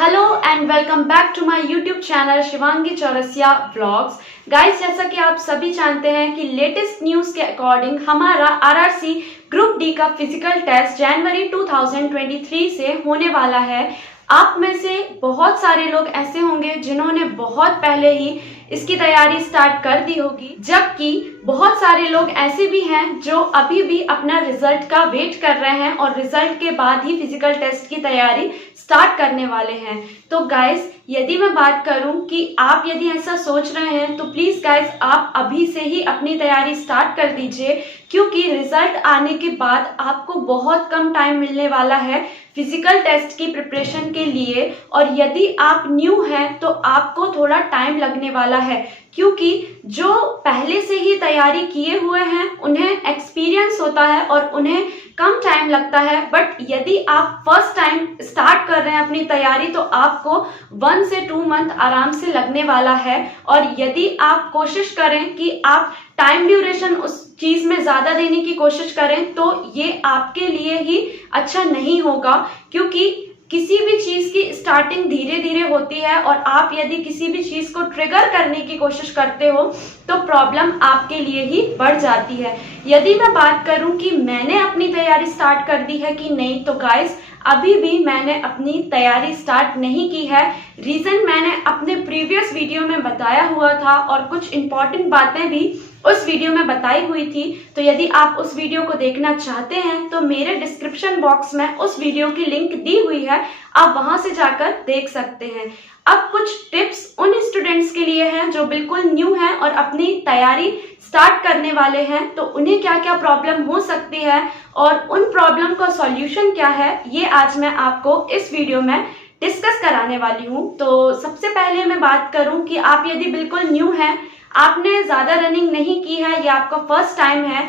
Hello and welcome back to my YouTube channel Shivangi Chaurasia vlogs. Guys, जैसा कि आप सभी जानते हैं कि लेटेस्ट न्यूज के अकॉर्डिंग हमारा आरआरसी ग्रुप डी का फिजिकल टेस्ट जनवरी 2023 से होने वाला है। आप में से बहुत सारे लोग ऐसे होंगे जिन्होंने बहुत पहले ही इसकी तैयारी स्टार्ट कर दी होगी, जबकि बहुत सारे लोग ऐसे भी हैं जो अभी भी अपना रिजल्ट का वेट कर रहे हैं और रिजल्ट के बाद ही फिजिकल टेस्ट की तैयारी स्टार्ट करने वाले हैं। तो गाइस, यदि मैं बात करूं कि आप यदि ऐसा सोच रहे हैं तो प्लीज गाइस आप अभी से ही अपनी तैयारी स्टार्ट कर दीजिए, क्योंकि रिजल्ट आने के बाद आपको बहुत कम टाइम मिलने वाला है फिजिकल टेस्ट की प्रिपरेशन के लिए। और यदि आप न्यू हैं तो आपको थोड़ा टाइम लगने वाला है, क्योंकि जो पहले से ही तैयारी किए हुए हैं उन्हें एक्सपीरियंस होता है और उन्हें कम टाइम लगता है। बट यदि आप फर्स्ट टाइम स्टार्ट कर रहे हैं अपनी तैयारी तो आपको 1 से 2 मंथ आराम से लगने वाला है। और यदि आप कोशिश करें कि आप टाइम ड्यूरेशन उस चीज में ज्यादा देने की कोशिश करें तो ये आपके लिए ही अच्छा नहीं होगा, क्योंकि किसी भी चीज की स्टार्टिंग धीरे धीरे होती है और आप यदि किसी भी चीज को ट्रिगर करने की कोशिश करते हो तो प्रॉब्लम आपके लिए ही बढ़ जाती है। यदि मैं बात करूं कि मैंने अपनी तैयारी स्टार्ट कर दी है कि नहीं, तो गाइस अभी भी मैंने अपनी तैयारी स्टार्ट नहीं की है। रीजन मैंने अपने प्रीवियस वीडियो में बताया हुआ था और कुछ इंपॉर्टेंट बातें भी उस वीडियो में बताई हुई थी। तो यदि आप उस वीडियो को देखना चाहते हैं तो मेरे डिस्क्रिप्शन बॉक्स में उस वीडियो की लिंक दी हुई है, आप वहां से जाकर देख सकते हैं। अब कुछ टिप्स उन स्टूडेंट्स के लिए हैं जो बिल्कुल न्यू हैं और अपनी तैयारी स्टार्ट करने वाले हैं, तो उन्हें क्या क्या प्रॉब्लम हो सकती है और उन प्रॉब्लम का सॉल्यूशन क्या है, ये आज मैं आपको इस वीडियो में डिस्कस कराने वाली हूँ। तो सबसे पहले मैं बात करूँ कि आप यदि बिल्कुल न्यू हैं, आपने ज्यादा रनिंग नहीं की है, ये आपका फर्स्ट टाइम है,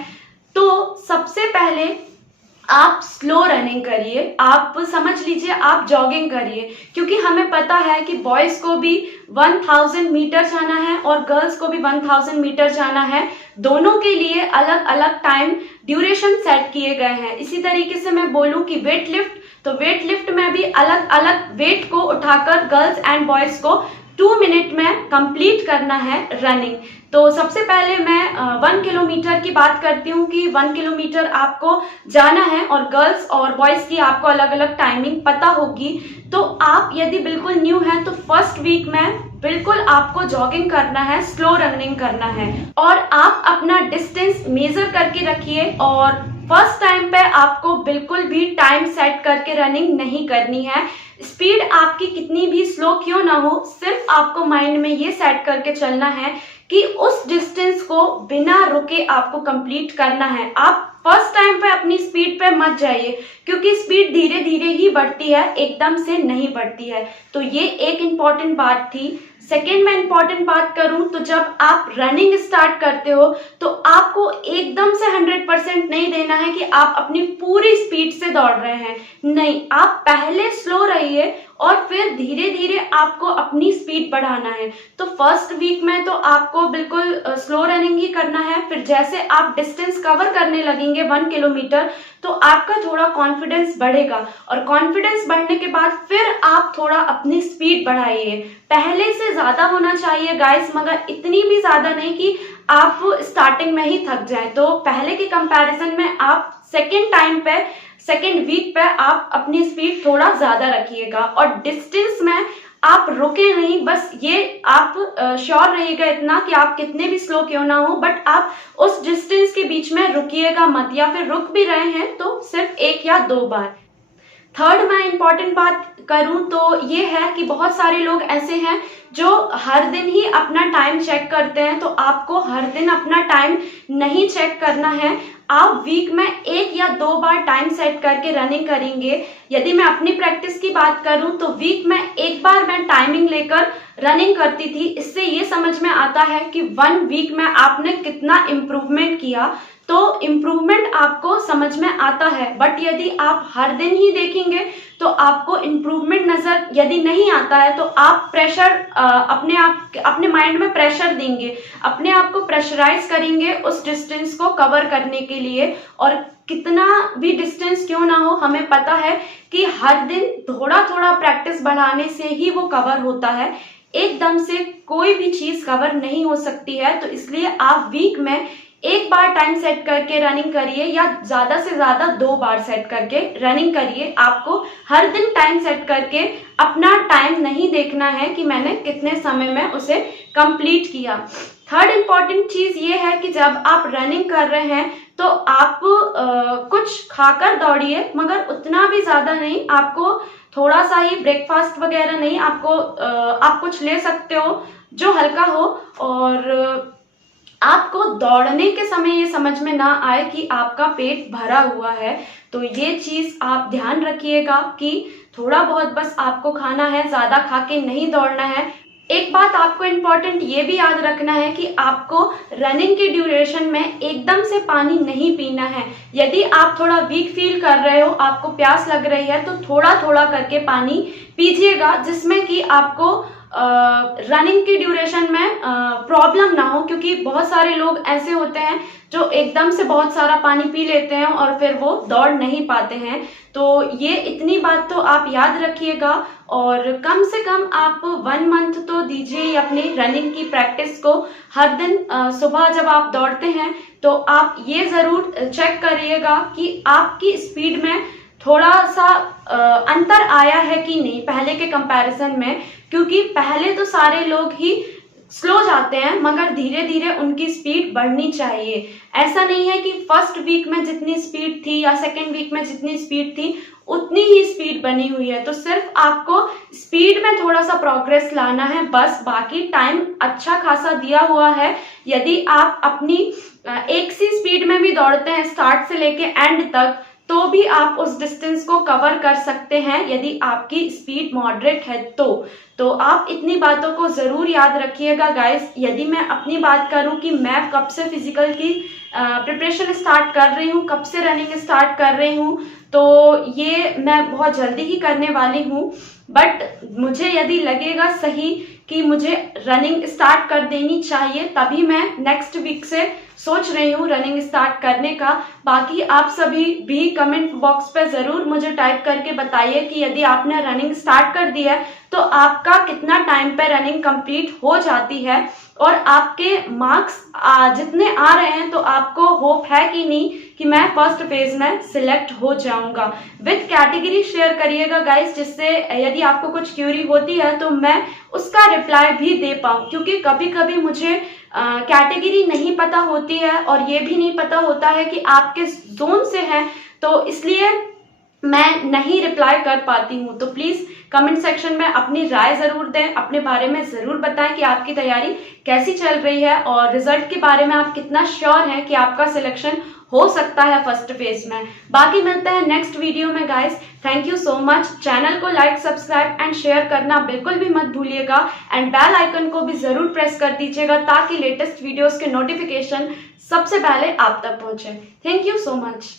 तो सबसे पहले आप स्लो रनिंग करिए। आप समझ लीजिए आप जॉगिंग करिए, क्योंकि हमें पता है कि बॉयज को भी 1000 मीटर जाना है और गर्ल्स को भी 1000 मीटर जाना है। दोनों के लिए अलग अलग टाइम ड्यूरेशन सेट किए गए हैं। इसी तरीके से मैं बोलूं कि वेट लिफ्ट, तो वेट लिफ्ट में भी अलग अलग वेट को उठाकर गर्ल्स एंड बॉयज को 2 मिनट में कंप्लीट करना है रनिंग। तो सबसे पहले मैं 1 किलोमीटर की बात करती हूँ कि 1 किलोमीटर आपको जाना है और गर्ल्स और बॉयज की आपको अलग अलग टाइमिंग पता होगी। तो आप यदि बिल्कुल न्यू हैं तो फर्स्ट वीक में बिल्कुल आपको जॉगिंग करना है, स्लो रनिंग करना है और आप अपना डिस्टेंस मेजर करके रखिए। और फर्स्ट टाइम पे आपको बिल्कुल भी टाइम सेट करके रनिंग नहीं करनी है। स्पीड आपकी कितनी भी स्लो क्यों ना हो, सिर्फ आपको माइंड में ये सेट करके चलना है कि उस डिस्टेंस को बिना रुके आपको कंप्लीट करना है। आप फर्स्ट टाइम पे अपनी स्पीड पे मत जाइए, क्योंकि स्पीड धीरे धीरे ही बढ़ती है, एकदम से नहीं बढ़ती है। तो ये एक इम्पॉर्टेंट बात थी। सेकेंड में इम्पॉर्टेंट बात करूं तो जब आप रनिंग स्टार्ट करते हो तो आपको एकदम से 100% नहीं देना है कि आप अपनी पूरी स्पीड से दौड़ रहे हैं। नहीं, आप पहले स्लो रहिए और फिर धीरे धीरे आपको अपनी स्पीड बढ़ाना है। तो फर्स्ट वीक में तो आपको बिल्कुल स्लो रनिंग ही करना है। फिर जैसे आप डिस्टेंस कवर करने लगेंगे 1 किलोमीटर तो आपका थोड़ा कॉन्फिडेंस बढ़ेगा और कॉन्फिडेंस बढ़ने के बाद फिर आप थोड़ा अपनी स्पीड बढ़ाइए। पहले से ज्यादा होना चाहिए गाइस, मगर इतनी भी ज्यादा नहीं कि आप स्टार्टिंग में ही थक जाएं। तो पहले के कंपैरिजन में आप सेकेंड वीक पे आप अपनी स्पीड थोड़ा ज्यादा रखिएगा। और डिस्टेंस में आप रुके नहीं, बस ये आप श्योर रहिएगा इतना कि आप कितने भी स्लो क्यों ना हो, बट आप उस डिस्टेंस के बीच में रुकिएगा मत, या फिर रुक भी रहे हैं तो सिर्फ 1 या 2 बार। थर्ड मैं इंपॉर्टेंट बात करूं तो ये है कि बहुत सारे लोग ऐसे हैं जो हर दिन ही अपना टाइम चेक करते हैं। तो आपको हर दिन अपना टाइम नहीं चेक करना है। आप वीक में 1 या 2 बार टाइम सेट करके रनिंग करेंगे। यदि मैं अपनी प्रैक्टिस की बात करूं तो वीक में 1 बार मैं टाइमिंग लेकर रनिंग करती थी। इससे ये समझ में आता है कि 1 वीक में आपने कितना इम्प्रूवमेंट किया। तो इम्प्रूवमेंट आपको समझ में आता है। बट यदि आप हर दिन ही देखेंगे तो आपको इम्प्रूवमेंट नजर यदि नहीं आता है तो आप प्रेशर अपने माइंड में प्रेशर देंगे, अपने आप को प्रेशराइज करेंगे उस डिस्टेंस को कवर करने के लिए। और कितना भी डिस्टेंस क्यों ना हो, हमें पता है कि हर दिन थोड़ा थोड़ा प्रैक्टिस बढ़ाने से ही वो कवर होता है। एकदम से कोई भी चीज कवर नहीं हो सकती है। तो इसलिए आप वीक में एक बार टाइम सेट करके रनिंग करिए या ज्यादा से ज्यादा 2 बार सेट करके रनिंग करिए। आपको हर दिन टाइम सेट करके अपना टाइम नहीं देखना है कि मैंने कितने समय में उसे कंप्लीट किया। थर्ड इम्पॉर्टेंट चीज ये है कि जब आप रनिंग कर रहे हैं तो आप कुछ खाकर दौड़िए, मगर उतना भी ज्यादा नहीं। आपको थोड़ा सा ही, ब्रेकफास्ट वगैरह नहीं, आप कुछ ले सकते हो जो हल्का हो। और आपको दौड़ने के समय ये समझ में ना आए कि आपका पेट भरा हुआ है। तो ये चीज आप ध्यान रखिएगा कि थोड़ा बहुत बस आपको खाना है, ज्यादा खा के नहीं दौड़ना है। एक बात आपको इम्पोर्टेंट ये भी याद रखना है कि आपको रनिंग के ड्यूरेशन में एकदम से पानी नहीं पीना है। यदि आप थोड़ा वीक फील कर रहे हो, आपको प्यास लग रही है, तो थोड़ा थोड़ा करके पानी पीजिएगा, जिसमें कि आपको रनिंग की ड्यूरेशन में प्रॉब्लम ना हो। क्योंकि बहुत सारे लोग ऐसे होते हैं जो एकदम से बहुत सारा पानी पी लेते हैं और फिर वो दौड़ नहीं पाते हैं। तो ये इतनी बात तो आप याद रखिएगा। और कम से कम आप 1 मंथ तो दीजिए अपनी रनिंग की प्रैक्टिस को। हर दिन सुबह जब आप दौड़ते हैं तो आप ये जरूर चेक करिएगा कि आपकी स्पीड में थोड़ा सा अंतर आया है कि नहीं पहले के कंपैरिजन में। क्योंकि पहले तो सारे लोग ही स्लो जाते हैं, मगर धीरे धीरे उनकी स्पीड बढ़नी चाहिए। ऐसा नहीं है कि फर्स्ट वीक में जितनी स्पीड थी या सेकेंड वीक में जितनी स्पीड थी उतनी ही स्पीड बनी हुई है। तो सिर्फ आपको स्पीड में थोड़ा सा प्रोग्रेस लाना है बस, बाकी टाइम अच्छा खासा दिया हुआ है। यदि आप अपनी एक सी स्पीड में भी दौड़ते हैं स्टार्ट से लेके एंड तक, तो भी आप उस डिस्टेंस को कवर कर सकते हैं यदि आपकी स्पीड मॉडरेट है तो आप इतनी बातों को जरूर याद रखिएगा गाइस। यदि मैं अपनी बात करूं कि मैं कब से फिजिकल की प्रिपरेशन स्टार्ट कर रही हूं, कब से रनिंग स्टार्ट कर रही हूं, तो ये मैं बहुत जल्दी ही करने वाली हूं। बट मुझे यदि लगेगा सही कि मुझे रनिंग स्टार्ट कर देनी चाहिए, तभी मैं नेक्स्ट वीक से सोच रही हूँ रनिंग स्टार्ट करने का। बाकी आप सभी भी कमेंट बॉक्स पे जरूर मुझे टाइप करके बताइए कि यदि आपने रनिंग स्टार्ट कर दी है तो आपका कितना टाइम पे रनिंग कंप्लीट हो जाती है और आपके मार्क्स जितने आ रहे हैं, तो आपको होप है कि नहीं कि मैं फर्स्ट फेज में सिलेक्ट हो जाऊंगा। विद कैटेगरी शेयर करिएगा गाइस, जिससे यदि आपको कुछ क्यूरी होती है तो मैं उसका रिप्लाई भी दे पाऊँ। क्योंकि कभी कभी मुझे कैटेगरी नहीं पता होती है और ये भी नहीं पता होता है कि आप किस जोन से हैं, तो इसलिए मैं नहीं रिप्लाई कर पाती हूँ। तो प्लीज कमेंट सेक्शन में अपनी राय जरूर दें, अपने बारे में जरूर बताएं कि आपकी तैयारी कैसी चल रही है और रिजल्ट के बारे में आप कितना श्योर हैं कि आपका सिलेक्शन हो सकता है फर्स्ट फेज में। बाकी मिलते हैं नेक्स्ट वीडियो में guys. Thank you so much. Channel को लाइक, सब्सक्राइब एंड शेयर करना बिल्कुल भी मत भूलिएगा एंड बेल आइकन को भी जरूर प्रेस कर दीजिएगा ताकि लेटेस्ट वीडियोस के नोटिफिकेशन सबसे पहले आप तक पहुंचे। Thank you so much.